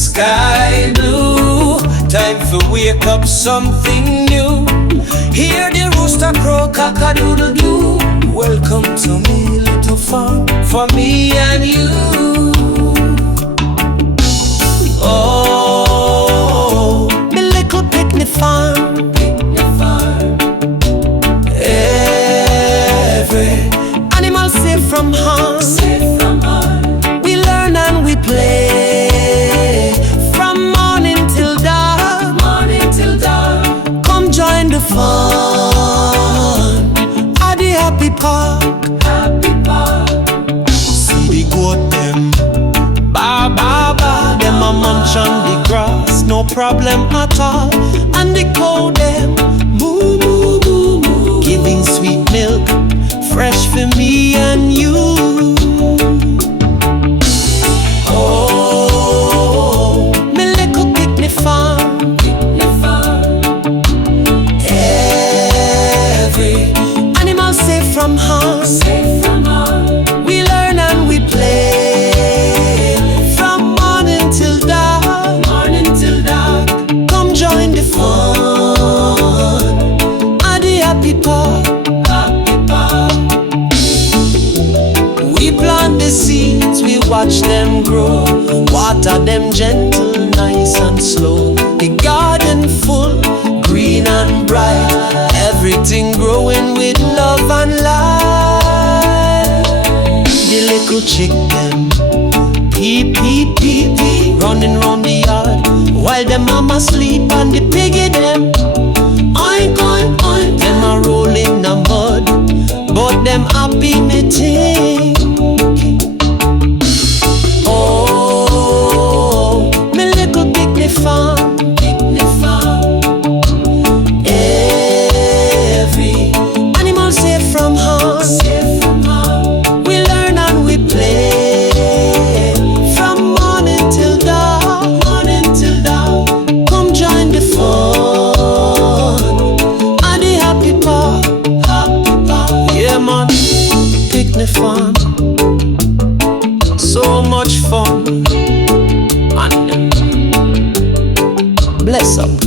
sky blue. Time for wake up something new. Hear the rooster crow, cock-a-doodle-doo. Welcome to me little farm, for me and you. Oh, me little picnic farm, every animal safe from harm. We learn and we play from morning till dark. Come join the fun at the happy park. See the goat them, ba ba ba, them a munch on the grass, no problem at all. And the cow them, moo moo moo moo, giving sweet milk, fresh for me and you. Oh, me little picnic farm, every animal safe from harm. We learn and we play from morning till dark. Come join the fun at the happy park. We plant the seeds, we watch them grow, water them gentle, nice and slow. The garden full, green and bright, everything growing with love and light. The little chicken, peep, peep, peep, peep, running round the yard, while the mama sleep and the piggy them, oink, oink, oink, them a roll in the mud, but them happy me ting. Oh, me little picnic farm, every animal safe from harm. We learn and we play from morning till dark. Come join the fun at the happy park. Yeah man, picnic farm, so much fun. And bless up.